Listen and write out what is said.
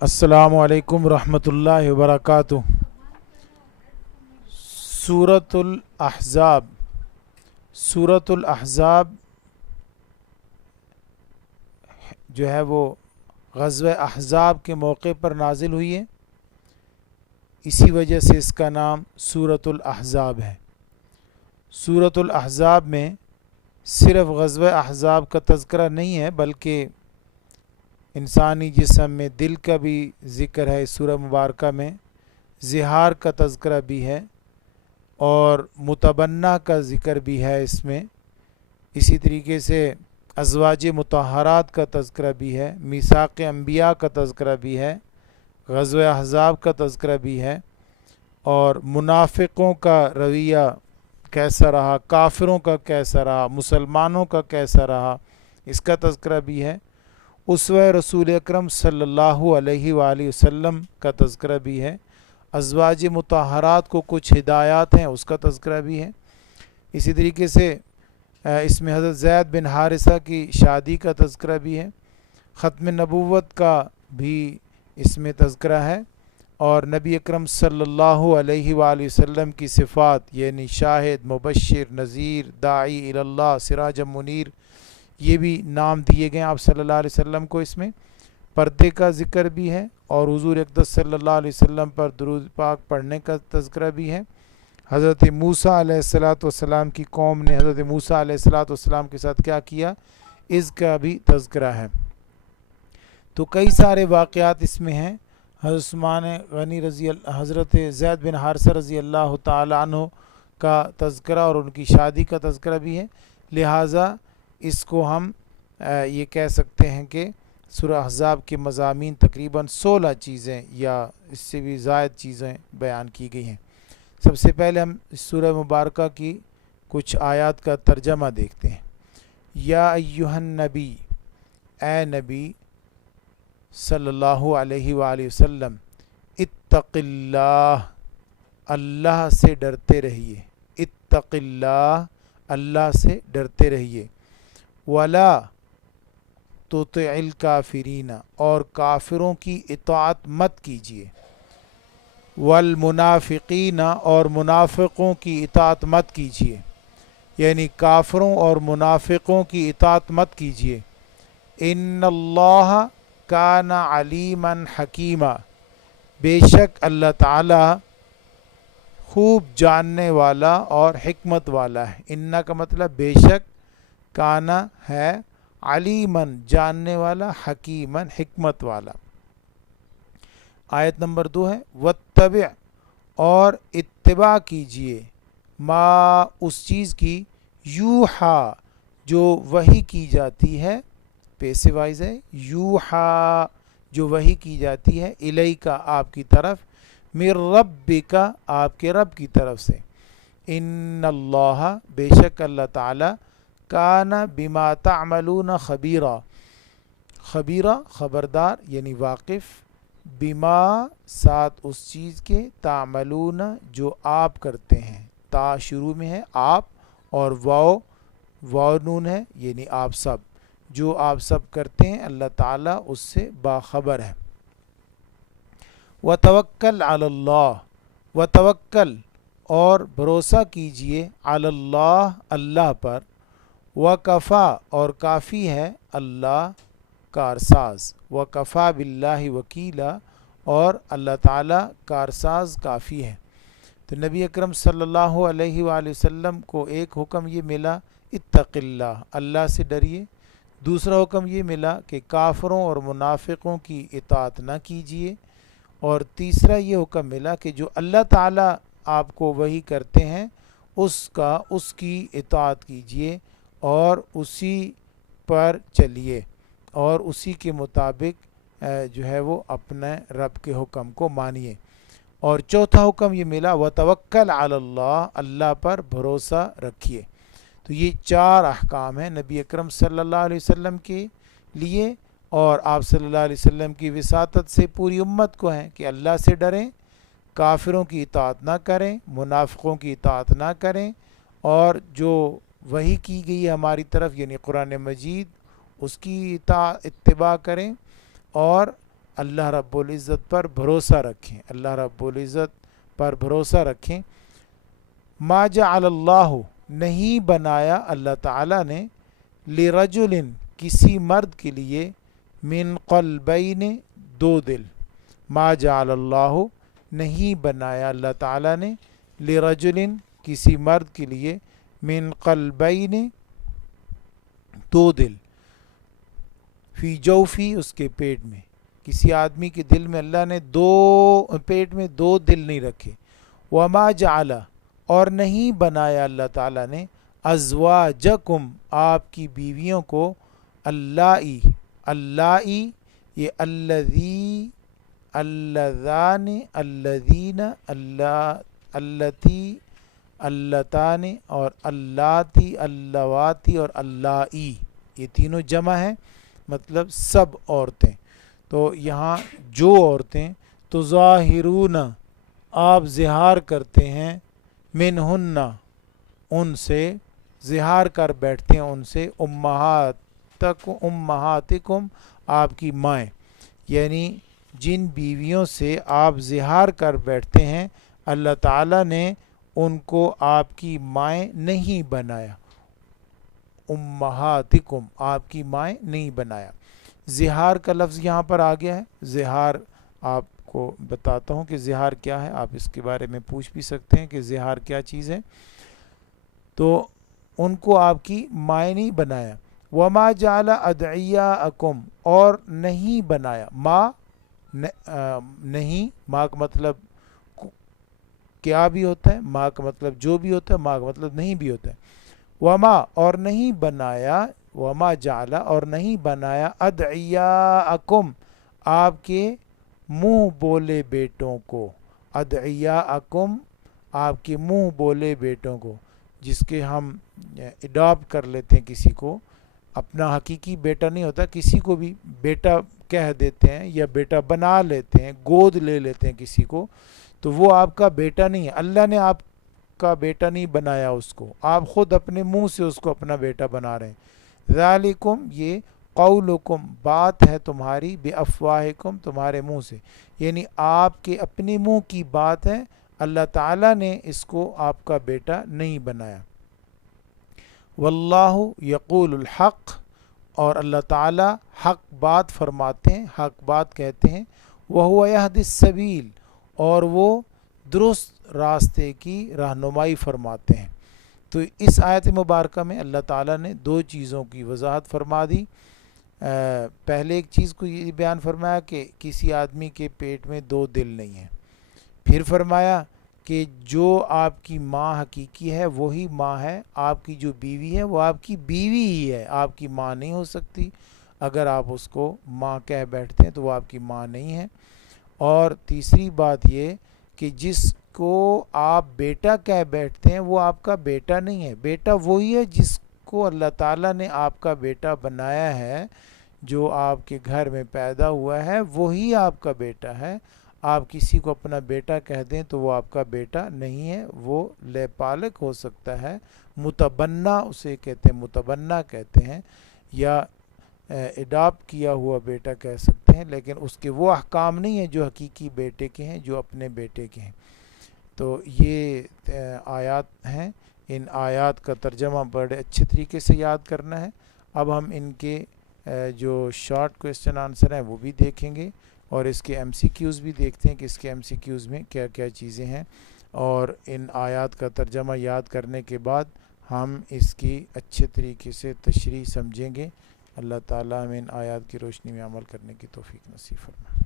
अस्सलामु अलैकुम रहमतुल्लाहि वबरकातुह। सूरतुल अहज़ाब। सूरतुल अहज़ाब जो है वो ग़ज़वे अहज़ाब के मौके पर नाजिल हुई है, इसी वजह से इसका नाम सूरतुल अहज़ाब है। सूरतुल अहज़ाब में सिर्फ़ ग़ज़वे अहज़ाब का तज़किरा नहीं है, बल्कि इंसानी जिस्म में दिल का भी ज़िक्र है। इस सूरह मुबारका में ज़िहार का तज़किरा भी है और मुतबन्ना का ज़िक्र भी है इसमें। इसी तरीके से अज़वाज मुतहरात का तज़किरा भी है, मीसाक़ अंबिया का तज़किरा भी है, ग़ज़वे अहज़ाब का तज़किरा भी है, और मुनाफ़िक़ों का रवैया कैसा रहा, काफ़िरों का कैसा रहा, मुसलमानों का कैसा रहा, इसका तज़किरा भी है। उसवे रसूल अकरम सल्लल्लाहु अलैहि वसल्लम का तज़किरा भी है। अज़वाज मुतहरात को कुछ हिदायत हैं, उसका तज़किरा भी है। इसी तरीके से इसमें हज़रत ज़ैद बिन हारिसा की शादी का तज़किरा भी है। ख़त्म नबूवत का भी इसमें तज़किरा है, और नबी अकरम सल्लल्लाहु अलैहि वसल्लम की सिफ़ात, यानी शाहिद, मुबश्शिर, नज़ीर, दाई इलल्लाह, सिराज मुनीर, ये भी नाम दिए गए आप सल्लल्लाहु अलैहि वसल्लम को। इसमें पर्दे का ज़िक्र भी है और हुज़ूर अक़दस सल्लल्लाहु अलैहि वसल्लम पर दुरूद पाक पढ़ने का तज़किरा भी है। हज़रत मूसा अलैहिस्सलातु वस्सलाम की कौम ने हज़रत मूसा अलैहिस्सलातु वस्सलाम के साथ क्या किया, इसका भी तज़किरा है। तो कई सारे वाक़यात इसमें हैं। हज़रत उस्मान गनी हज़रत ज़ैद बिन हारिसा रज़ी अल्लाह ताला अन्हु का तज़किरा और उनकी शादी का तज़किरा भी है। लिहाजा इसको हम ये कह सकते हैं कि सूरह अहज़ाब के मज़ामीन तकरीबन 16 चीज़ें या इससे भी ज़ायद चीज़ें बयान की गई हैं। सबसे पहले हम इस सूरह मुबारका की कुछ आयत का तर्जमा देखते हैं। या अय्युहन नबी, ए नबी सल्लल्लाहु अलैहि वसल्लम, इत्तक़िल्लाह, अल्लाह से डरते रहिए। इत्तक़िल्लाह, अल्लाह से डरते रहिए। वला तुतिइल काफिरीना, और काफिरों की इताअत मत कीजिए। वल मुनाफिकीना, और मुनाफिकों की इताअत मत कीजिए, यानी काफिरों और मुनाफिकों की इताअत मत कीजिए। इन्नल्लाह काना अलीमन हकीमा, बेशक अल्लाह ताला खूब जानने वाला और हिकमत वाला है। इन्ना का मतलब बेशक, काना है, अलीमन जानने वाला, हकीमन हिकमत वाला। आयत नंबर 2 है वत्तबि, और इत्तिबा कीजिए, मा उस चीज़ की, यूहा जो वही की जाती है, पैसे वाइज है, यूहा जो वही की जाती है, इलैका आपकी तरफ, मिर रब्बिका आपके रब की तरफ से। इन्नल्लाह बेशक अल्लाह ताला, काना बिमा तामलून खबीरा, खबीरा खबरदार यानी वाकिफ़, बिमा साथ उस चीज़ के, तामलून जो आप करते हैं, ता शुरू में है आप, और वाव नून है, यानी आप सब, जो आप सब करते हैं अल्लाह ताला उससे बाखबर है। व तवक्कल अलल्लाह, व तवक्कल और भरोसा कीजिए, अलल्लाह अल्लाह पर, व कफ़ा और काफ़ी है, अल्लाह कारसाज, व कफ़ा बिल्लाहि वकीला, और अल्लाह ताला कारसाज काफ़ी है। तो नबी अकरम सल्लल्लाहु अलैहि वसल्लम को एक हुक्म ये मिला, इत्तक़िल्लाह, अल्लाह से डरिए। दूसरा हुक्म ये मिला कि काफ़िरों और मुनाफिकों की इताअत ना कीजिए। और तीसरा ये हुक्म मिला कि जो अल्लाह ताला आपको वही करते हैं उसकी इताअत कीजिए और उसी पर चलिए, और उसी के मुताबिक जो है वो अपने रब के हुक्म को मानिए। और चौथा हुक्म ये मिला, व तवक्कल अलल्लाह, अल्लाह पर भरोसा रखिए। तो ये 4 अहकाम हैं नबी अकरम सल्लल्लाहु अलैहि वसल्लम के लिए, और आप सल्लल्लाहु अलैहि वसल्लम की विसातत से पूरी उम्मत को हैं कि अल्लाह से डरें, काफिरों की इताअत ना करें, मुनाफिकों की इताअत ना करें, और जो वही की गई है हमारी तरफ यानी कुरान मजीद, उसकी इत्तिबा करें, और اللہ رب العزت پر بھروسہ رکھیں، اللہ رب العزت پر بھروسہ رکھیں۔ ما جعل اللہ، نہیں بنایا اللہ تعالیٰ نے، لرجل، کسی مرد کے لیے، من قلبین، دو دل۔ ما جعل اللہ، نہیں بنایا اللہ تعالیٰ نے، لرجل، کسی مرد کے لیے، من قلبین، دو دل، فی جوفی، اس کے پیٹ میں۔ کسی آدمی کے دل میں اللہ نے پیٹ میں دو دل نہیں رکھے۔ وما جعل، اور نہیں بنایا اللہ تعالیٰ نے، ازواجکم، آپ کی بیویوں کو، اللائی، اللائی، یہ الذی، اللذان، الذین، اللتی، اللتان، اور اللاتی، اللواتی، اور اللائی، یہ تینوں جمع ہیں، مطلب سب عورتیں۔ تو یہاں جو عورتیں، تظاہرون، آپ زہار کرتے ہیں، منہن، ان سے، زہار کر بیٹھتے ہیں ان سے، امہاتکم، آپ کی مائیں، یعنی جن بیویوں سے آپ زہار کر بیٹھتے ہیں اللہ تعالیٰ نے ان کو آپ کی مائیں نہیں بنایا، امہاتکم، آپ کی مائیں نہیں بنایا۔ زہار کا لفظ یہاں پر آ گیا ہے۔ زہار آپ کو بتاتا ہوں کہ زہار کیا ہے، آپ اس کے بارے میں پوچھ بھی سکتے ہیں کہ زہار کیا چیز ہے۔ تو ان کو آپ کی مائیں نہیں بنایا۔ وما جعل ادعیاءکم، اور نہیں بنایا، ما نہیں، ما کا مطلب کیا بھی ہوتا ہے، ما کا مطلب جو بھی ہوتا ہے، ما کا مطلب نہیں بھی ہوتا ہے۔ وما، اور نہیں بنایا، وما جعل، اور نہیں بنایا، ادعیاءکم، آپ کے منہ بولے بیٹوں کو، ادعیاءکم، آپ کے منہ بولے بیٹوں کو، جس کے ہم اڈاپٹ کر لیتے ہیں کسی کو، اپنا حقیقی بیٹا نہیں ہوتا، کسی کو بھی بیٹا کہہ دیتے ہیں یا بیٹا بنا لیتے ہیں، گود لے لیتے ہیں کسی کو، تو وہ آپ کا بیٹا نہیں ہے، اللہ نے آپ کا بیٹا نہیں بنایا اس کو، آپ خود اپنے منہ سے اس کو اپنا بیٹا بنا رہے ہیں۔ ذالکم، یہ قولکم، بات ہے تمہاری، بافواہکم، تمہارے منہ سے، یعنی آپ کے اپنے منہ کی بات ہے، اللہ تعالیٰ نے اس کو آپ کا بیٹا نہیں بنایا۔ واللہ یقول الحق، اور اللہ تعالیٰ حق بات فرماتے ہیں، حق بات کہتے ہیں، وہو یہدی السبیل، اور وہ درست راستے کی رہنمائی فرماتے ہیں۔ تو اس آیت مبارکہ میں اللہ تعالیٰ نے دو چیزوں کی وضاحت فرما دی۔ پہلے ایک چیز کو یہ بیان فرمایا کہ کسی آدمی کے پیٹ میں دو دل نہیں ہیں، پھر فرمایا کہ جو آپ کی ماں حقیقی ہے وہی ماں ہے، آپ کی جو بیوی ہے وہ آپ کی بیوی ہی ہے، آپ کی ماں نہیں ہو سکتی، اگر آپ اس کو ماں کہہ بیٹھتے ہیں تو وہ آپ کی ماں نہیں ہے۔ اور تیسری بات یہ کہ جس کو آپ بیٹا کہہ بیٹھتے ہیں وہ آپ کا بیٹا نہیں ہے، بیٹا وہی ہے جس کو اللہ تعالیٰ نے آپ کا بیٹا بنایا ہے، جو آپ کے گھر میں پیدا ہوا ہے وہی آپ کا بیٹا ہے۔ آپ کسی کو اپنا بیٹا کہہ دیں تو وہ آپ کا بیٹا نہیں ہے، وہ لے پالک ہو سکتا ہے، متبنہ اسے کہتے ہیں، متبنہ کہتے ہیں، یا اڈاپٹ کیا ہوا بیٹا کہہ سکتے ہیں، لیکن اس کے وہ احکام نہیں ہیں جو حقیقی بیٹے کے ہیں، جو اپنے بیٹے کے ہیں۔ تو یہ آیات ہیں، ان آیات کا ترجمہ بڑے اچھے طریقے سے یاد کرنا ہے۔ اب ہم ان کے جو شارٹ کویسچن آنسر ہیں وہ بھی دیکھیں گے، اور اس کے ایم سی کیوز بھی دیکھتے ہیں کہ اس کے ایم سی کیوز میں کیا کیا چیزیں ہیں، اور ان آیات کا ترجمہ یاد کرنے کے بعد ہم اس کی اچھے طریقے سے تشریح سمجھیں گے۔ اللہ تعالیٰ ہمیں ان آیات کی روشنی میں عمل کرنے کی توفیق نصیب فرمائے۔